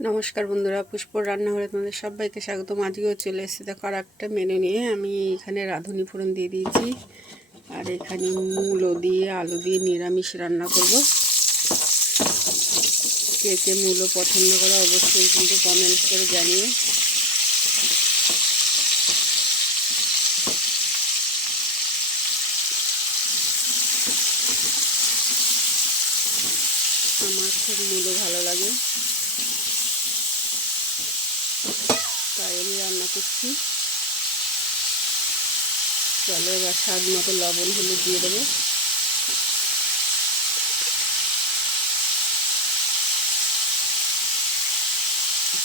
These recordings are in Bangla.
নমস্কার বন্ধুরা, পুষ্পর রান্নাঘরে তোমাদের সবাইকে স্বাগতম। আজকেও চলে এসেছি দেখো আর একটা মেনু নিয়ে। আমি এখানে রাঁধুনি ফোড়ন দিয়ে দিয়েছি, আর এখানে মূলো দিয়ে আলু দিয়ে নিরামিষ রান্না করব। কে কে মূলো পছন্দ করো অবশ্যই কিন্তু কমেন্ট করে জানিও। আমার খুব মূলো ভালো লাগে, তাই আমি রান্না করছি। চলো এবার স্বাদ মতো লবণ হলুদ দিয়ে দেবো।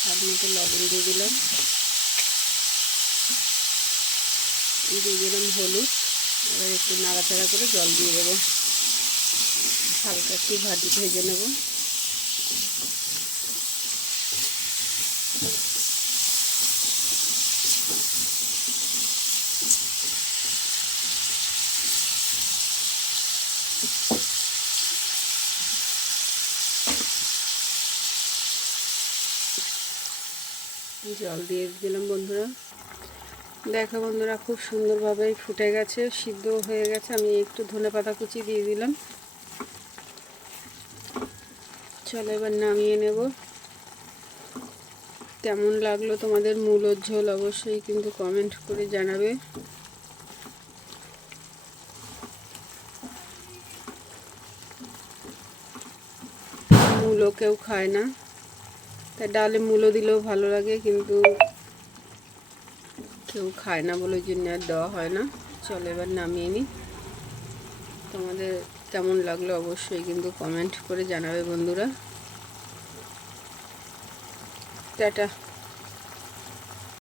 স্বাদ মতো লবণ দিয়ে দিলাম, হলুদ। এবার একটু নাড়াচাড়া করে জল দিয়ে দেবো, হালকা একটু ভেজে নেব। জল দিয়ে দিলাম বন্ধুরা। দেখো বন্ধুরা, খুব সুন্দরভাবে ফুটে গেছে, সিদ্ধ হয়ে গেছে। আমি একটু ধনেপাতা কুচি দিয়ে দিলাম। চলো এবার নামিয়ে নেব। কেমন লাগলো তোমাদের মূলোর ঝোল অবশ্যই কিন্তু কমেন্ট করে জানাবে। মূলো কেউ খায় না, তাই ডালে মূলো দিলেও ভালো লাগে, কিন্তু কেউ খায় না বলে ওই জন্য আর দেওয়া হয় না। চলো এবার নামিয়ে নিই। তোমাদের কেমন লাগলো অবশ্যই কিন্তু কমেন্ট করে জানাবে বন্ধুরা। টাটা।